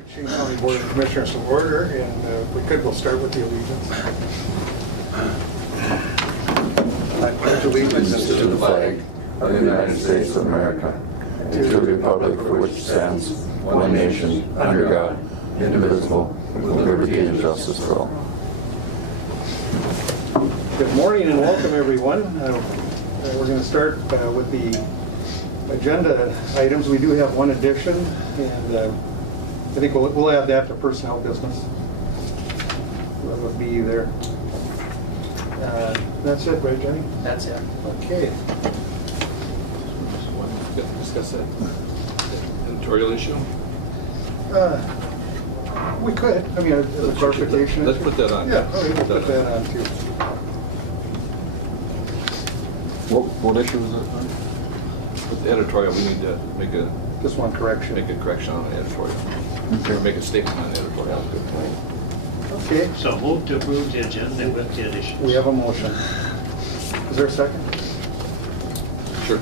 Koochiching County Board of Commissioners to order, and if we could, we'll start with the allegiance. I pledge allegiance to the flag of the United States of America and to the republic for which it stands, one nation, under God, indivisible, with liberty and justice for all. Good morning and welcome, everyone. We're going to start with the agenda items. We do have one addition, and I think we'll add that to personnel business. That would be there. That's it, right, Jenny? That's it. Okay. Discuss that editorial issue? We could. I mean, as a clarification. Let's put that on. Yeah, okay, we'll put that on too. What issue is it? With the editorial, we need to make a Just one correction. correction on the editorial. Or make a statement on the editorial. Good point. Okay. So move to approve the agenda with the additions. We have a motion. Is there a second? Sure.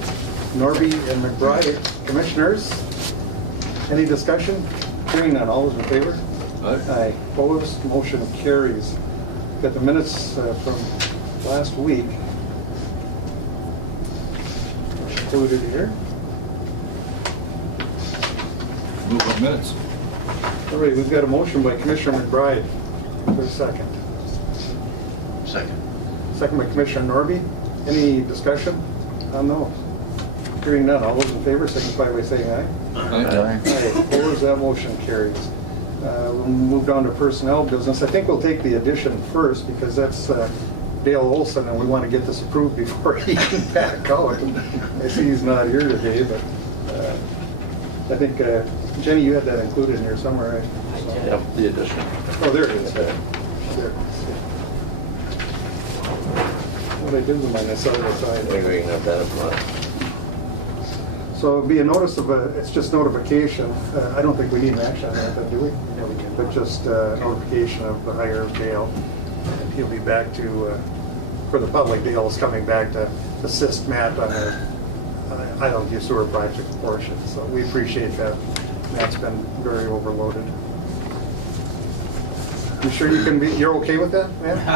Norby and McBride, commissioners. Any discussion? Hearing none. All those in favor? Aye. Opposed? Motion carries. Got the minutes from last week included here. Move on minutes. All right, we've got a motion by Commissioner McBride. Is there a second? Second. Second by Commissioner Norby. Any discussion on those? Hearing none. All those in favor signify by saying aye. Aye. Aye. Opposed? That motion carries. We'll move down to personnel business. I think we'll take the addition first because that's Dale Olson, and we want to get this approved before he can back out. I see he's not here today, but I think, Jenny, you had that included in here somewhere, right? I did. Yep, the addition. Oh, there it is. There. What I did with mine, I saw it aside. Maybe not that much. So it'll be a notice of it's just notification. I don't think we need an action on that, do we? No, we can. But just notification of the hire of Dale. And he'll be back to, for the public, Dale is coming back to assist Matt on the Island Sewer project portion. So we appreciate that. Matt's been very overloaded. You sure you're okay with that, Matt?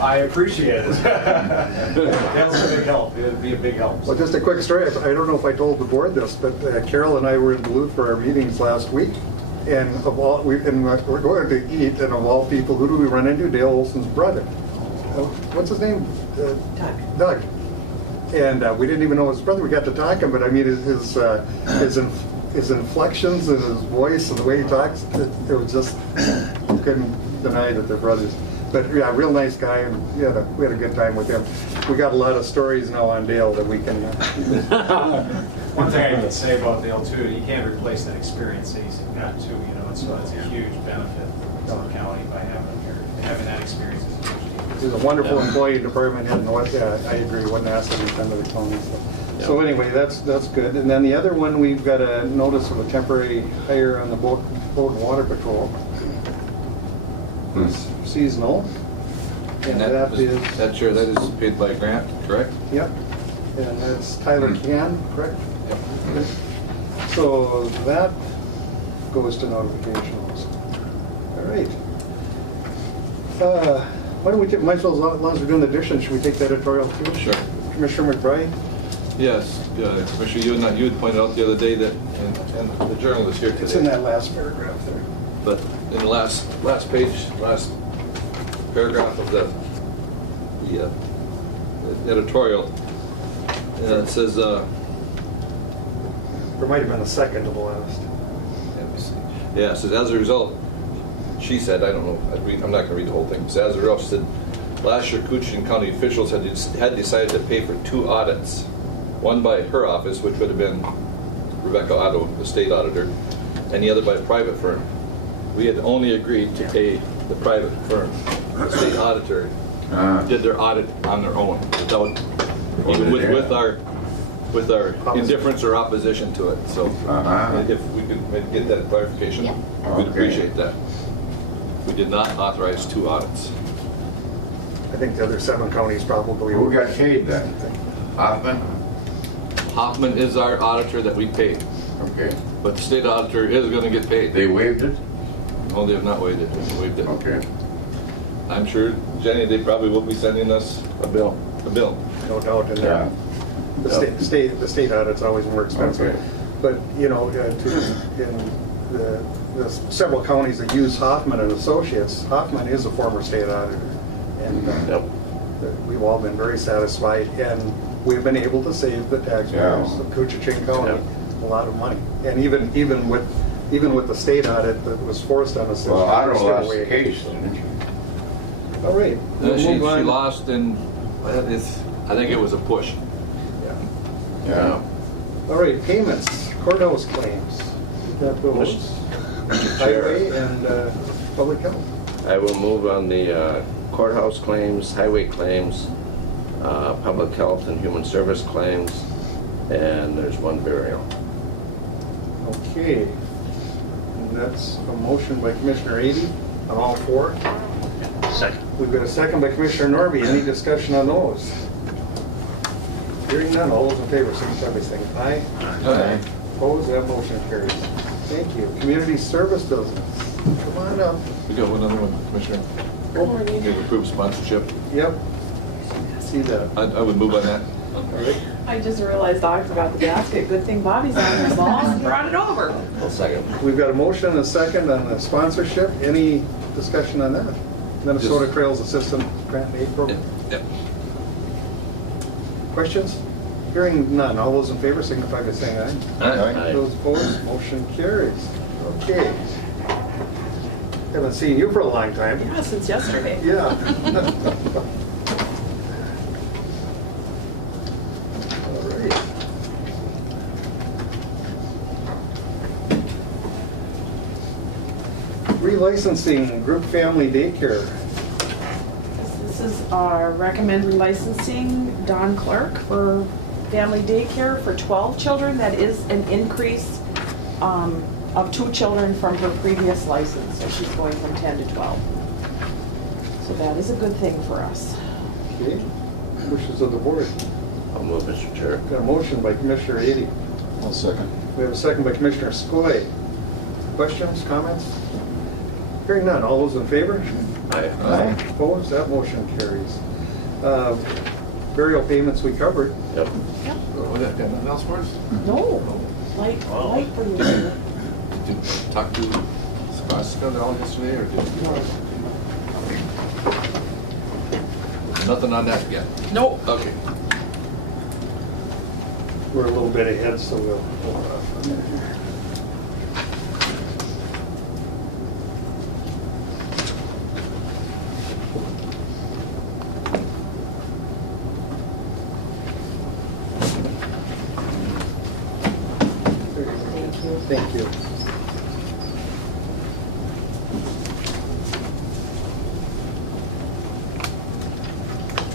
I appreciate it. That's a big help. It would be a big help. Well, just a quick story. I don't know if I told the board this, but Carol and I were in Duluth for our meetings last week, and we're going to eat, and of all people, who do we run into? Dale Olson's brother. What's his name? Doug. And we didn't even know his brother. We got to talking, but I mean his inflections and his voice and the way he talks, it was just, you couldn't deny that they're brothers. But yeah, real nice guy, and we had a good time with him. We got a lot of stories now on Dale that we can. One thing I can say about Dale too, you can't replace that experience that he's got too. You know, so it's a huge benefit to the county by having that experience. He's a wonderful employee, department head, and I agree. One asset he's done to the county. So anyway, that's good. And then the other one, we've got a notice of a temporary hire on the boat and water patrol. It's seasonal. And that is paid by grant, correct? Yep. And that's Tyler Can, correct? Yep. So that goes to notification also. All right. Why don't we might as well, as long as we're doing the addition, should we take the editorial too? Sure. Commissioner McBride? Yes, Commissioner, you had pointed out the other day that, and the journal is here today. It's in that last paragraph there. But in the last page, last paragraph of the editorial, it says, There might have been a second to the last. let me see. Yeah, it says, as a result, she said, I don't know, I'm not going to read the whole thing. So as a result, she said, last year Koochiching County officials had decided to pay for 2 audits. One by her office, which would have been Rebecca Otto, the state auditor, and the other by a private firm. We had only agreed to pay the private firm. The state auditor did their audit on their own, without even with our indifference or opposition to it. So if we could maybe get that clarification, we'd appreciate that. We did not authorize 2 audits. I think the other 7 counties probably. Who got paid then? Hoffman? Hoffman is our auditor that we pay. Okay. But the state auditor is gonna get paid. They waived it? No, they have not waived it. Waived it. Okay. I'm sure, Jenny, they probably will be sending us A bill? a bill. No doubt in Yeah. there. The state audit's always more expensive. Okay. But, you know, in the several counties that use Hoffman and Associates, Hoffman is a former state auditor. And Yep. we've all been very satisfied, and we've been able to save the taxpayers Yeah. of Koochiching County Yeah. a lot of money. And even with the state audit that was forced on us. this Well, year, I we're don't still lost the way- case, didn't you? All right. we'll She move on. lost and, well, I think it was a push. Yeah. Yeah. All right, payments, courthouse claims. We got those. Highway and public health. I will move on the courthouse claims, highway claims, public health and human service claims, and there's one burial. Okay. And that's a motion by Commissioner Ady on all four. Second. We've got a second by Commissioner Norby. Any discussion on those? Hearing none, all those in favor, signify by saying aye. Aye. Opposed, that motion carries. Thank you. Community service business. Come on up. We got one other one, Commissioner. We've approved sponsorship. Yep. See that. I would move on that. All right. I just realized I forgot the basket. Good thing Bobby's on this long and brought it over. I'll second. We've got a motion and a second on the sponsorship. Any discussion on that? Minnesota Trails Assistant Grant and Aid Program. Yep. Questions? Hearing none. All those in favor signify by saying aye. Aye. Those opposed, motion carries. Okay. Haven't seen you for a long time. Yeah, since yesterday. Yeah. All right. Relicensing group family daycare. This is our recommended licensing Don Clark for family daycare for 12 children. That is an increase of 2 children from her previous license. So she's going from 10 to 12. So that is a good thing for us. Okay. Wishes of the board. I'll move, Mr. Chair. Got a motion by Commissioner Ady. I'll second. We have a second by Commissioner Skoye. Questions, comments? Hearing none. All those in favor? Aye. Aye. Opposed? That motion carries. Burial payments we covered. Yep. Yep. Was that got nothing else for us? No, light for you. Did you talk to Scott all yesterday, or did you? Nothing on that yet? Nope. Okay. We're a little bit ahead, so we'll hold off on that. Thank you. Thank you.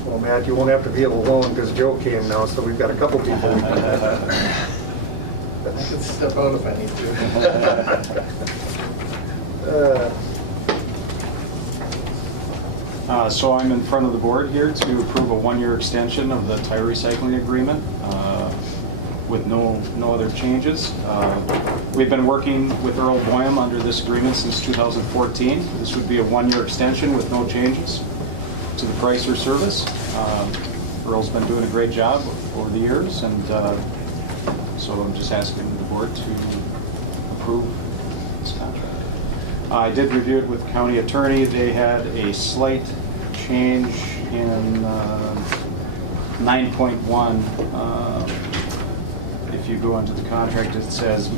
Well, Matt, you won't have to be alone because Joe came now, so we've got a couple people. I can step out if I need to. So I'm in front of the board here to approve a 1-year extension of the tire recycling agreement with no other changes. We've been working with Earl Boehm under this agreement since 2014. This would be a 1-year extension with no changes to the price or service. Earl's been doing a great job over the years, and so I'm just asking the board to approve this contract. I did review it with the county attorney. They had a slight change in 9.1. If you go into the contract, it says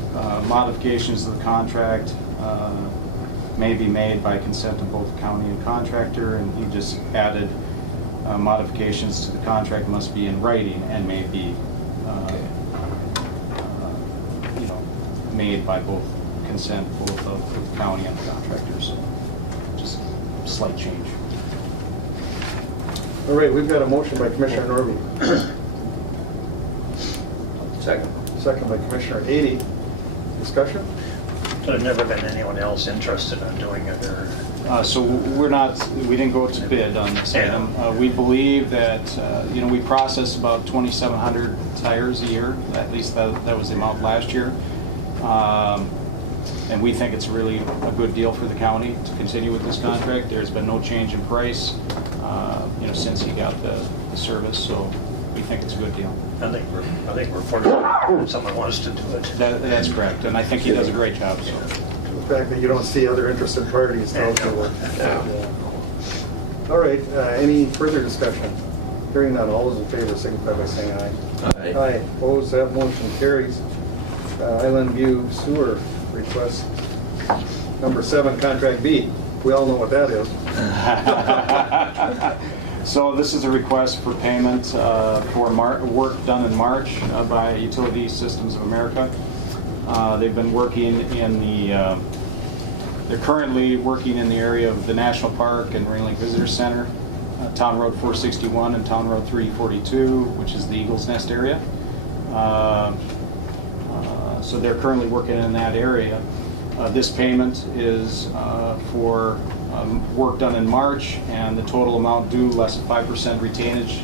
modifications to the contract may be made by consent of both county and contractor, and he just added modifications to the contract must be in writing and may be made by both consent, both of the county and the contractors. Just slight change. All right, we've got a motion by Commissioner Norby, Second. second by Commissioner Ady. Discussion? There's never been anyone else interested in doing it, or? So we didn't go to bid on this Yeah. item. We believe that, we process about 2,700 tires a year. At least that was the amount last year. And we think it's really a good deal for the county to continue with this contract. There's been no change in price, since he got the service, so we think it's a good deal. I think we're fortunate if someone wants to do it. That's correct, and I think he does a great job, so. The fact that you don't see other interested parties tells you what. All right, any further discussion? Hearing none, all those in favor signify by saying aye. Aye. Opposed, that motion carries. Island View Sewer request number 7, contract B. We all know what that is. So this is a request for payment for work done in March by Utility Systems of America. They've been working in they're currently working in the area of the National Park and Marine Lake Visitor Center, Town Road 461 and Town Road 342, which is the Eagle's Nest area. So they're currently working in that area. This payment is for work done in March, and the total amount due less than 5% retainage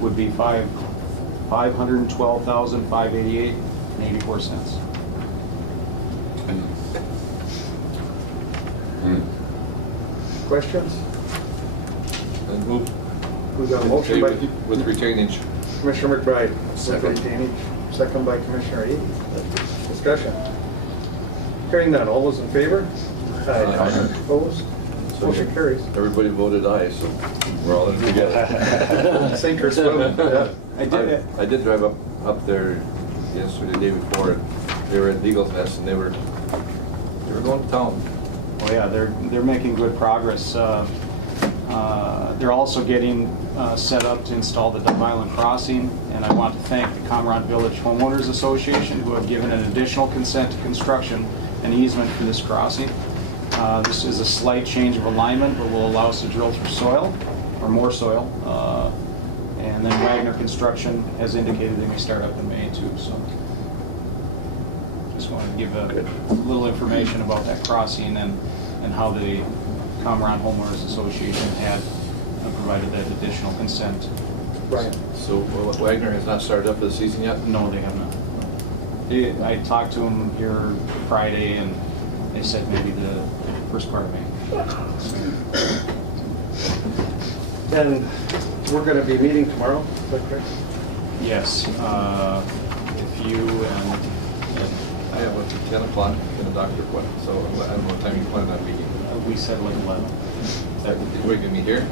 would be $512,588.84. Questions? And move. We got a motion by with retainage. Commissioner McBride. Second. With retainage. Second by Commissioner Eby. Discussion. Hearing none, all those in favor? Aye. Opposed? Motion carries. Everybody voted aye, so we're all in together. Sink or swim. Yeah. I did drive up there yesterday, the day before, and they were at Eagle's Nest, and they were going to town. Oh yeah, they're making good progress. They're also getting set up to install the Dove Island Crossing, and I want to thank the Comrade Village Homeowners Association, who have given an additional consent to construction and easement for this crossing. This is a slight change of alignment, but will allow us to drill through soil, or more soil. And then Wagner Construction has indicated they may start up in May too, so. Just wanted to give a little information about that crossing and how the Comrade Homeowners Association had provided that additional consent. Brian. So Wagner has not started up for the season yet? No, they have not. I talked to them here Friday, and they said maybe the first part of May. And we're going to be meeting tomorrow, is that correct? Yes, if you and I have up to 10 o'clock in a doctor appointment, so I don't know what time you plan on meeting. we said like 11. We're going to meet here?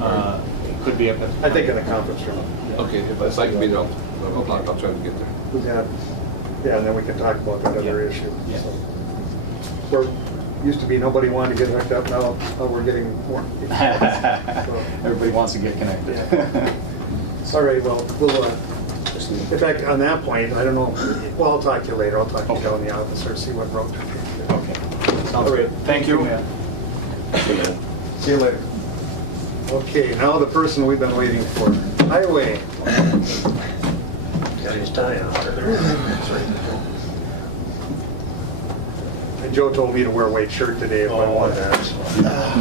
It could be up at. I think in the conference room. Okay, if I can be there, 11 o'clock, I'll try to get there. We've had, yeah, and then we can talk about that other Yeah. issue. Yeah. So, we're, used to be nobody wanted to get hooked up, now we're getting more. So, Everybody wants to get connected. all right, well, we'll, in fact, on that point, I don't know, well, I'll talk to you later, I'll talk to you down in the office or see what route to take. Okay. All right. Thank you. See you later. Okay, now the person we've been waiting for, Highway. Yeah, he's dying out there. And Joe told me to wear a white shirt today if I Oh, wanted that's.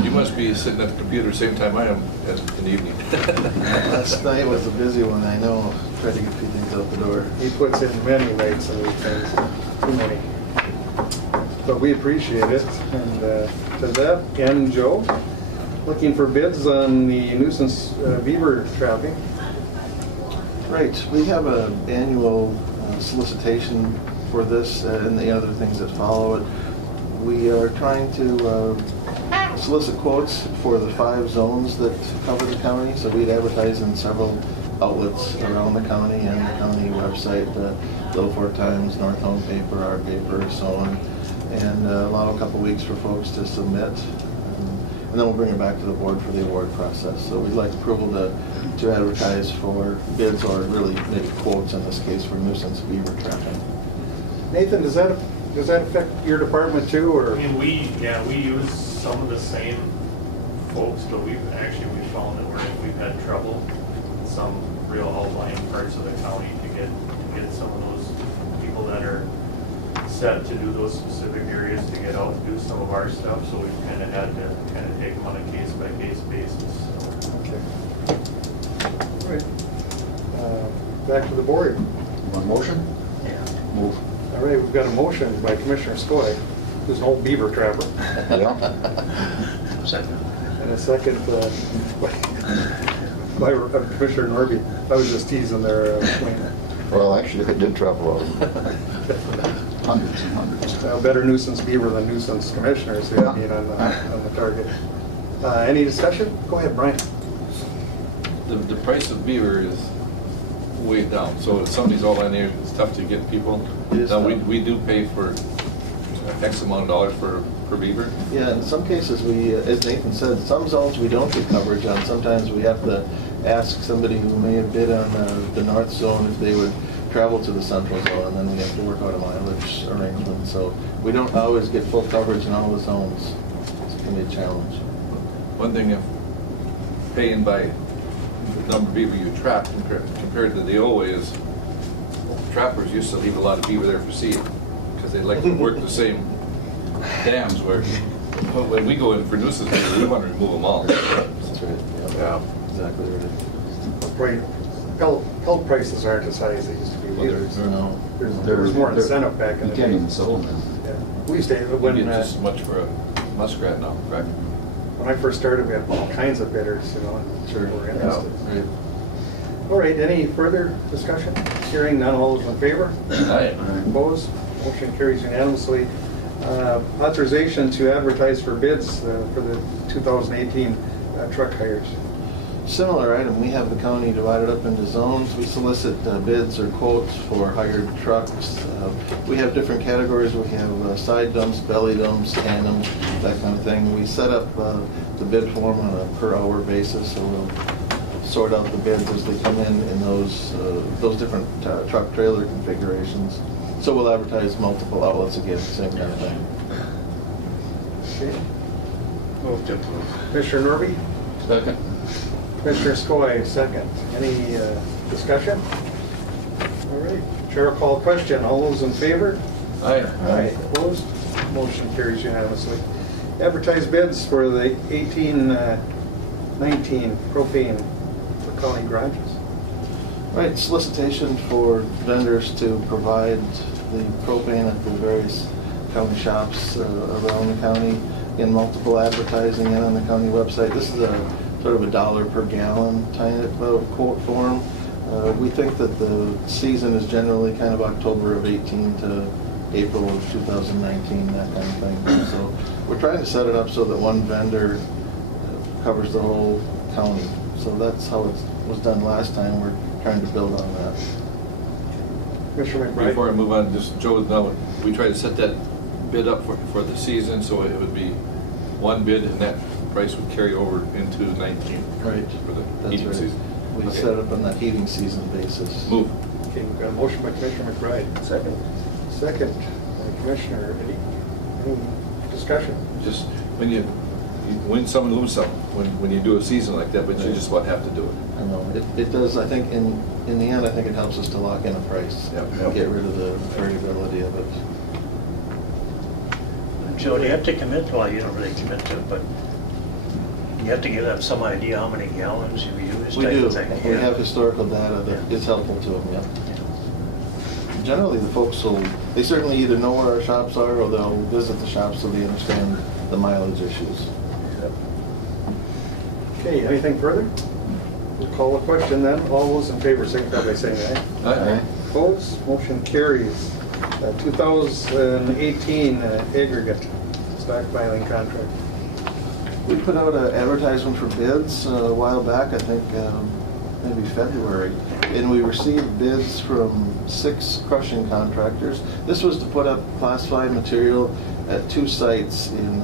You must be sitting at the computer the same time I am in the evening. Last night was a busy one, I know. Tried to get a few things out the door. He puts in many nights and weekends, too many. But we appreciate it. And to that end, Joe, looking for bids on the nuisance beaver trapping. Right, we have an annual solicitation for this and the other things that follow it. We are trying to solicit quotes for the 5 zones that cover the county. So we'd advertise in several outlets around the county and the county website, Little Fork Times, North Home Paper, our paper, so on. And allow a couple weeks for folks to submit. And then we'll bring it back to the board for the award process. So we'd like approval to advertise for bids, or really maybe quotes in this case, for nuisance beaver trapping. Nathan, does that affect your department too, or? I mean, we use some of the same folks, but we found that we've had trouble in some real outlying parts of the county to get some of those people that are set to do those specific areas to get out and do some of our stuff. So we've kind of had to take them on a case-by-case basis. So. Okay. All right. Back to the board. One motion? Yeah. Move. right, we've got a motion by Commissioner Skoye, who's an old beaver trapper, Second. and a second by Commissioner Norby. I was just teasing there, Wayne. Well, actually, I did travel out. Hundreds and hundreds. Better nuisance beaver than nuisance commissioners, I mean, on the target. Any discussion? Go ahead, Brian. The price of beaver is way down, so if somebody's all in there, it's tough to get people. It is Now, tough. we do pay for X amount of dollars per beaver. Yeah, in some cases, we, as Nathan said, some zones we don't get coverage on. Sometimes we have to ask somebody who may have bid on the north zone if they would travel to the central zone, and then we have to work out a mileage arrangement. So we don't always get full coverage in all the zones. It can be a challenge. One thing, if paying by the number of beaver you trap compared to the old way is, trappers used to leave a lot of beaver there for seed, because they like to work the same dams where, when we go in for nuisance, we want to remove them all. That's right. Yeah. Exactly right. Right. Pelt prices aren't as high as they used to be. Well, either. No. There was more incentive back in You the can't day. even sell them. Yeah. We used to, We when get just as much for a muskrat now, correct? I first started, we had all kinds of bidders, you know, and Sure. were Yeah. interested. Right. All right, any further discussion? Hearing none, all those in favor? Aye. Opposed? Motion carries unanimously. Authorization to advertise for bids for the 2018 truck hires. Similar item, we have the county divided up into zones. We solicit bids or quotes for hired trucks. We have different categories. We have side dumps, belly dumps, tandems, that kind of thing. We set up the bid form on a per hour basis, so we'll sort out the bids as they come in those different truck trailer configurations. So we'll advertise multiple outlets again, same kind of thing. Okay. Move to approve. Commissioner Norby? Second. Commissioner Skoye, second. Any discussion? All right, Chair will call question. All those in favor? Aye. Opposed? Motion carries unanimously. Advertise bids for the 18-19 propane for county garages. Right, solicitation for vendors to provide the propane at the various county shops around the county in multiple advertising and on the county website. This is a sort of a $1 per gallon type of quote form. We think that the season is generally kind of October of 18 to April of 2019, that kind of thing. So we're trying to set it up so that one vendor covers the whole county. So that's how it was done last time. We're trying to build on that. Commissioner McBride? Before I move on, just Joe, now, we try to set that bid up for the season, so it would be one bid and that price would carry over into 19. Right. For the That's heating right. season. We Okay. set up on that heating season basis. Move. Okay, we've got a motion by Commissioner McBride. Second. Second by Commissioner Eddy. Any discussion? Just, when you win some and lose some, when you do a season like that, but you just about have to do it. I know, it does, I think, in the end, I think it helps us to lock in a price. Yep. Get rid of the variability of it. Joe, do you have to commit, well, you don't really commit to it, but you have to give them some idea how many gallons you use We type do, of thing? we Yeah. have historical data that is helpful to them, yeah. Generally, the folks they certainly either know where our shops are or they'll visit the shops so they understand the mileage issues. Okay, anything further? We'll call a question then. All those in favor signify by saying aye. Aye. Opposed? Motion carries. 2018 aggregate stockpiling contract. We put out an advertisement for bids a while back, I think maybe February, and we received bids from 6 crushing contractors. This was to put up classified material at 2 sites in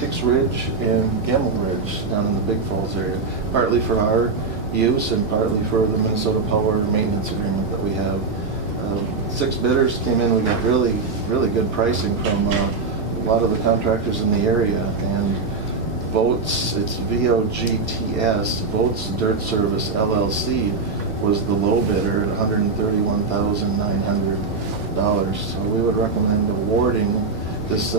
Hicks Ridge and Gamble Ridge down in the Big Falls area, partly for our use and partly for the Minnesota Power maintenance agreement that we have. 6 bidders came in. We got really, really good pricing from a lot of the contractors in the area. And Votes, it's VOGTS, Votes Dirt Service LLC, was the low bidder at $131,900. So we would recommend awarding this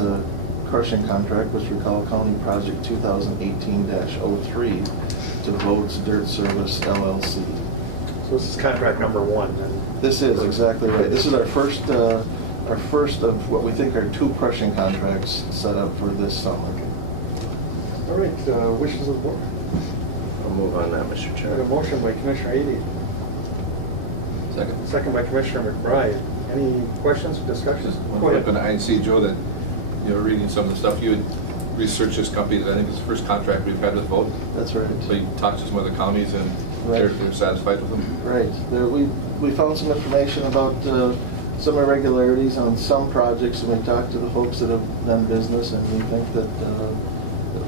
crushing contract, which we call County Project 2018-03, to Votes Dirt Service LLC. So this is contract number 1 then? This is exactly right. This is our first of what we think are 2 crushing contracts set up for this summer. All right, wishes of the board. I'll move on that, Mr. Got a Chair. motion by Commissioner Ady, Second. second by Commissioner McBride. Any questions or discussions? One Go flip, and ahead. I see, Joe, that you're reading some of the stuff, you had researched this company, that I think it's the first contract we've had with both. That's right. So you talked to some other counties and Right. they're satisfied with them? Right. There, we found some information about some irregularities on some projects, and we talked to the folks that have done business, and we think that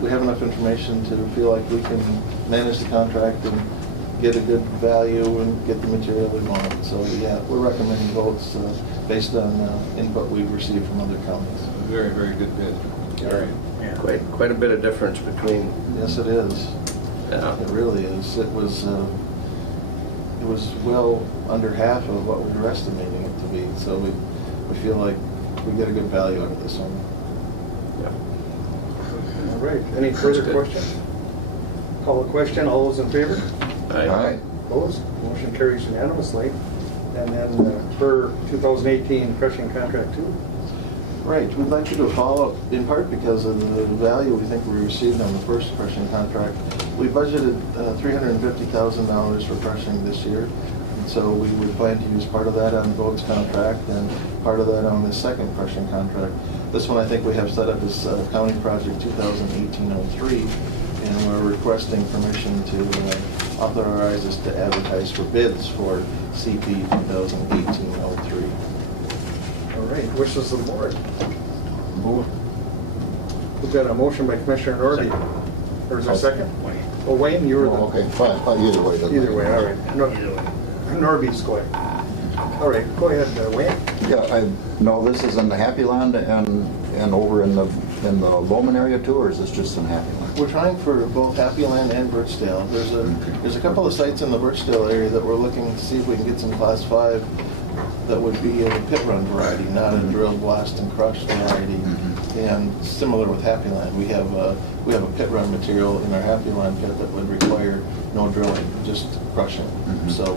we have enough information to feel like we can manage the contract and get a good value and get the material we want. So yeah, we're recommending votes based on input we've received from other counties. Very, very good bid. Yeah. Yeah. Quite a bit of difference between, Yes, it is. yeah. It really is. It was well under half of what we were estimating it to be. So we feel like we get a good value out of this one. All right, any further good. questions? Call the question, all those in favor? Aye. Opposed? Motion carries unanimously. And then for 2018 crushing contract 2? Right, we'd like you to follow up, in part because of the value we think we received on the first crushing contract. We budgeted $350,000 for crushing this year, and so we would plan to use part of that on the boats contract and part of that on the second crushing contract. This one I think we have set up as County Project 2018-03, and we're requesting permission to authorize us to advertise for bids for CP 2018-03. All right, wishes of the board. We've got a motion by Commissioner Norby. Or is there a second? Wayne. Oh, Wayne, you were Oh, the... okay, fine, either way. doesn't Either way, matter. all right. Either way. Norby's going. All right, go ahead, Wayne. Yeah, no, this is in the Happy Land and over in the Bowman area too, or is this just in Happy Land? We're trying for both Happy Land and Birchdale. There's a couple of sites in the Birchdale area that we're looking to see if we can get some Class 5 that would be a pit run variety, not a drill, blast, and crush variety. And similar with Happy Land, we have a pit run material in our Happy Land pit that would require no drilling, just crushing. So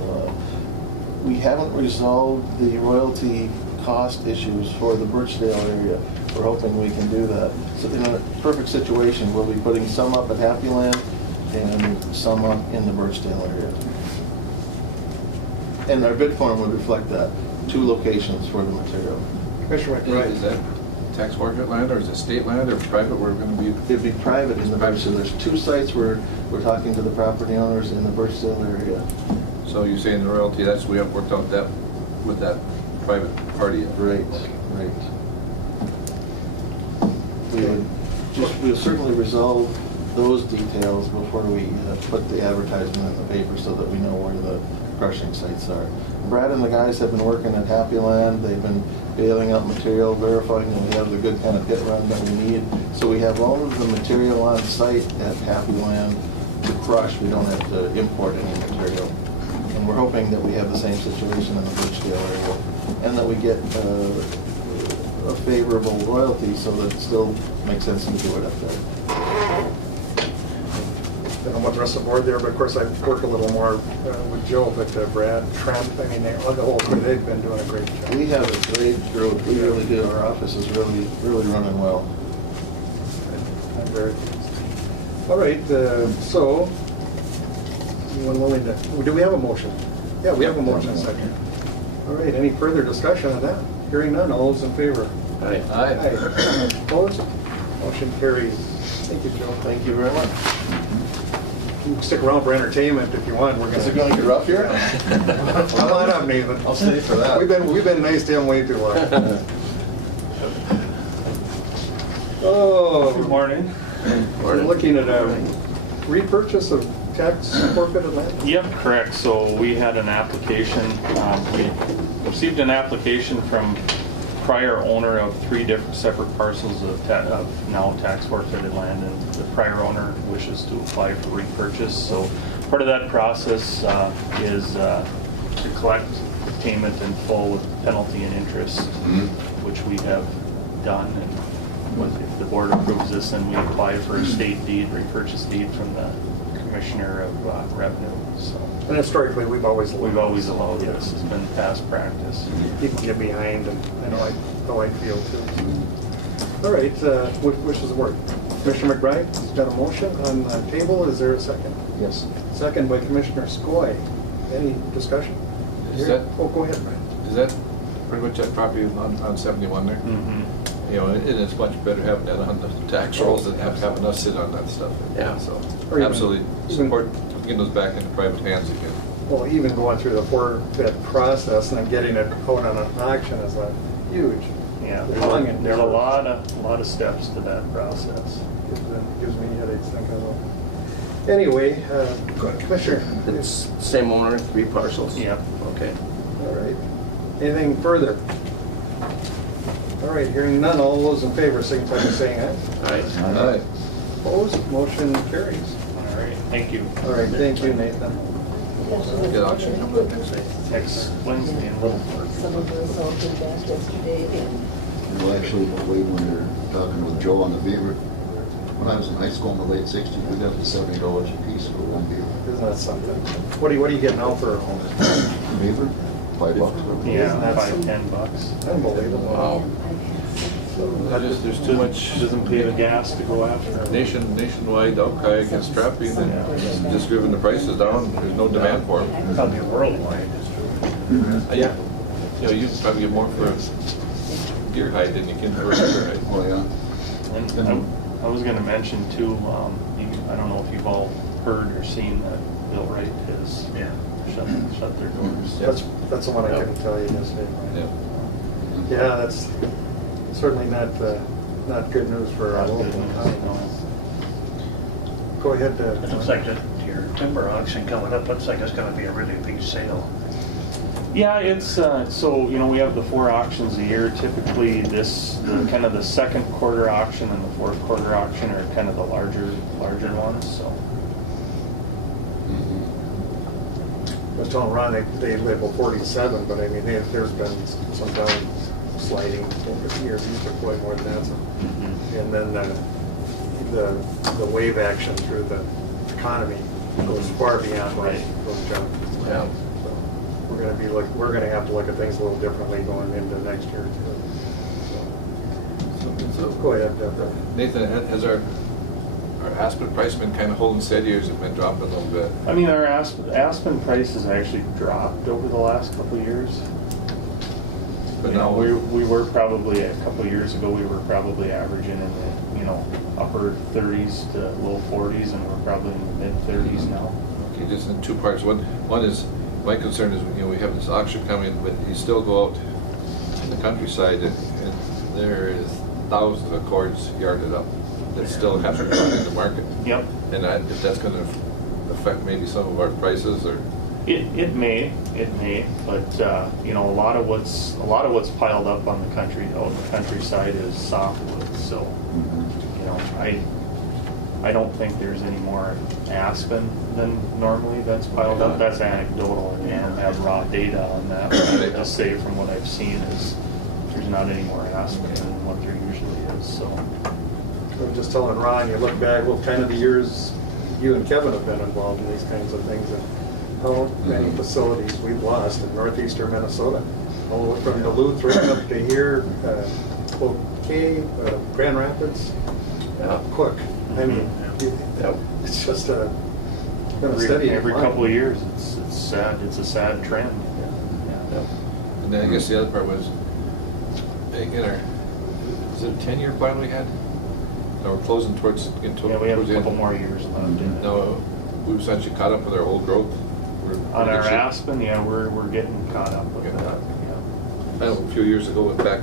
we haven't resolved the royalty cost issues for the Birchdale area. We're hoping we can do that. So in a perfect situation, we'll be putting some up at Happy Land and some up in the Birchdale area. And our bid form would reflect that, 2 locations for the material. Commissioner Is McBride. that tax forfeit land, or is it state land, or private, we're gonna be? It'd be private in the Birchdale. There's 2 sites where we're talking to the property owners in the Birchdale area. So you're saying the royalty, that's, we haven't worked out that with that private party yet? Right. We'll certainly resolve those details before we put the advertisement in the paper so that we know where the crushing sites are. Brad and the guys have been working at Happy Land. They've been bailing out material, verifying that we have the good kind of pit run that we need. So we have all of the material on site at Happy Land to crush. We don't have to import any material. And we're hoping that we have the same situation in the Birchdale area, and that we get a favorable royalty so that it still makes sense to do it up there. I don't know what the rest of the board there, but of course I've worked a little more with Joe, but Brad, Trent, I mean, the whole crew, they've been doing a great job. We have a great group, we really do. Our office is really running well. I'm very pleased. All right, so, anyone willing to, do we have a motion? Yeah, we have a motion second. All right, any further discussion on that? Hearing none, all those in favor? Aye. Aye. Opposed? Motion carries. Thank you, Joe. Thank you very much. You can stick around for entertainment if you want. We're Is it going to get rough here? Come on up, Nathan. I'll stay for that. We've been nice to him way too long. Oh. Good morning. We're looking at a repurchase of tax forfeited land? Yep, correct. So we had an application, we received an application from prior owner of 3 different separate parcels of now tax forfeited land, and the prior owner wishes to apply for repurchase. So part of that process is to collect payment in full with penalty and interest, which we have done. And if the board approves this, then we apply for a state deed, repurchase deed from the Commissioner of Revenue, so. And historically, we've always allowed this, it's been past practice. people get behind, and I know how I feel too. All right, which is the word? Commissioner McBride has got a motion on the table. Is there a second? Yes. Second by Commissioner Skoye. Any discussion? Is that- Oh, go ahead, Brian. Is that pretty much that property on 71 there? Mm-hmm. You know, and it's much better having that on the tax rolls than having us sit on that stuff. Yeah. So, Or even- absolutely support getting those back into private hands again. Well, even going through the four-bid process and then getting it out on an auction is a huge. Yeah, long and there's a lot of steps to that process. Gives me headaches thinking about it. Anyway, Commissioner. It's same owner, 3 parcels? Yeah. Okay. All right. Anything further? All right, hearing none, all those in favor, signify by saying aye. Aye. All right. Opposed, motion carries. All right, thank you. All right, thank you, Nathan. Get auction coming up next week. Next Wednesday in Littleburg. Some of us all came back yesterday and Well, actually, Wade, when you're talking with Joe on the beaver, when I was in high school in the late 60s, we got the $70 a piece for one beaver. Isn't that something? What do you get now for a home? Beaver, $5. Yeah, Isn't that $5-10. Unbelievable. Wow. There's too much Doesn't pay the gas to go after it. nationwide outcry against trapping and just driven the prices down. There's no demand for them. Probably worldwide. Yeah. You know, you probably get more for a deer hide than you can for a beaver hide. Oh, yeah. And I was gonna mention too, I don't know if you've all heard or seen that Bill Wright has Yeah. shut their doors. That's the one I couldn't tell you yesterday. Yeah. Yeah, that's certainly not good news for our Not local good news, economy. no. Go ahead. It looks like your timber auction coming up, looks like it's gonna be a really big sale. Yeah, it's, so, you know, we have the 4 auctions a year. Typically, kind of the second quarter auction and the fourth quarter auction are kind of the larger ones, so. I was telling Ron, they label 47, but I mean, there's been some down sliding over the years, used to play more than that. So. And then the wave action through the economy goes far beyond those junk. Yeah. So we're gonna have to look at things a little differently going into next year too. So go ahead, Deborah. Nathan, has our aspen price been kind of holding steady, or has it been dropping a little bit? I mean, our aspen price has actually dropped over the last couple of years. But You know, now we were probably, a couple of years ago, we were probably averaging in the, you know, upper 30s to low 40s, and we're probably in the mid 30s now. Okay, just in 2 parts. One is, my concern is, you know, we have this auction coming, but you still go out in the countryside and there is thousands of cords yarded up that still haven't gone into market. Yep. And if that's going to affect maybe some of our prices, or It may, but you know, a lot of what's piled up on the countryside is softwood. So, you know, I don't think there's any more aspen than normally that's piled up. That's anecdotal, and I don't have raw data on that. But I would just say from what I've seen is there's not any more aspen than what there usually is. So, I was just telling Ron, you look back, well, kind of the years you and Kevin have been involved in these kinds of things, and how many facilities we've lost in northeastern Minnesota, all the way from Duluth right up to here, okay, Grand Rapids, Cook. I mean, it's just been a steady every decline. couple of years, it's sad. It's a sad trend. Yeah. and then I guess the other part was, in our, is it a 10-year plan we had? No, we're closing towards, getting Yeah, we have towards a the couple end. more years left. No, we've essentially caught up with our old growth. We're On in our good shape. aspen, yeah, we're getting caught up with Okay. that. I know a few years ago, back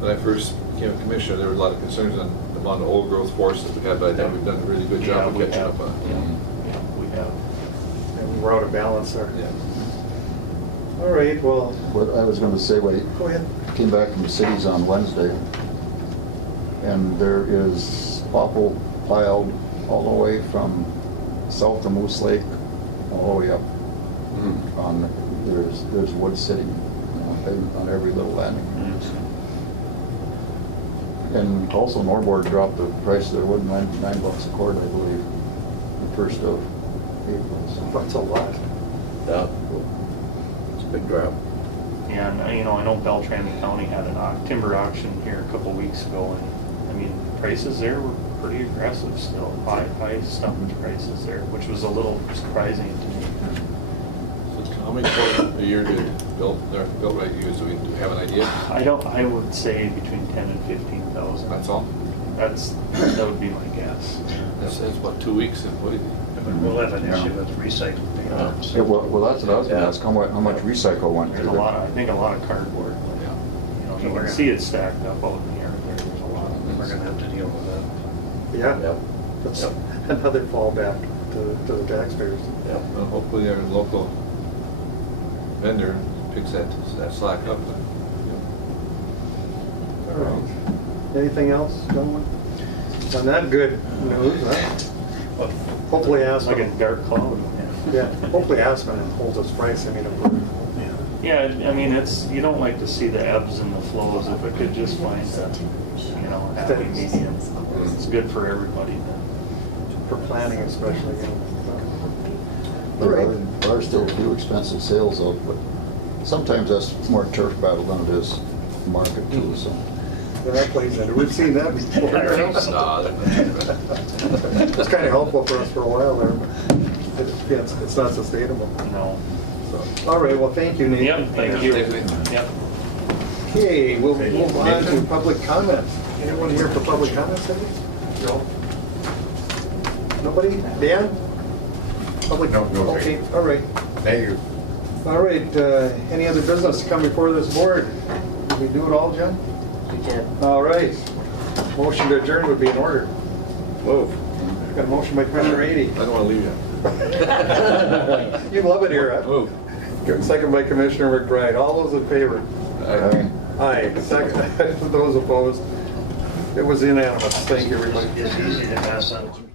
when I first became a commissioner, there were a lot of concerns on the amount of old growth forests that we had, but I think we've done a really good job of we catching have. up on it. Yeah, we have. And we're out of balance there. Yeah. All right, well, What I was going to say, Wade, go ahead. came back from cities on Wednesday, and there is popple piled all the way from south of Moose Lake all the way up. There's wood sitting, you know, on every little landing. And also Norboard dropped the price of their wood $9 a cord, I believe, the first of vehicles. That's a lot. Yeah. It's a big drop. And, I know Beltrami County had a timber auction here a couple weeks ago, and, prices there were pretty aggressive still, high stuff prices there, which was a little surprising to me. So how many total a year did Built-Right use? Do we have an idea? I would say between 10 and 15,000. That's all? That would be my guess. That's about 2 weeks. What do you think? But we'll have an issue with recycling paper. Yeah, well, that's what I was gonna ask, how much recycle went There's through a lot, there? I think a lot of cardboard. Yeah. You can see it stacked up out in the air there, there's a lot of We're it. gonna have to deal with that. Yeah, Yep. that's another fallback to the taxpayers. Yep. Well, hopefully our local vendor picks that slack up. All right. Anything else, gentlemen? On that good news, huh? Hopefully Like a Aspen, dark cloud. yeah, hopefully Aspen holds its price. If we're, Yeah, you don't like to see the ebbs and the flows. If it could just find a happy medium, it's good for everybody then. for planning especially, There are still a few expensive sales out, but sometimes that's more turf battle than it is market too, so. Yeah, that plays into it. We've seen that before. I think so. It's kind of helpful for us for a while there, but it's not sustainable. No. So, all right, well, thank you, Nathan. Yep, thank you. Yep. Okay, we'll move on to public comment. Anyone here for public comments, maybe? No. Nobody? Dan? Public? No, Okay, all right. Thank you. All right, any other business to come before this board? Did we do it all, John? We did. All right. Motion to adjourn would be in order. Move. Got a motion by Commissioner 80. I don't want to leave you. You love it here, huh? Move. Second by Commissioner McBride. All those in favor? Aye. Second, those opposed? It was unanimous. Thank you, everybody. It's easy to pass on.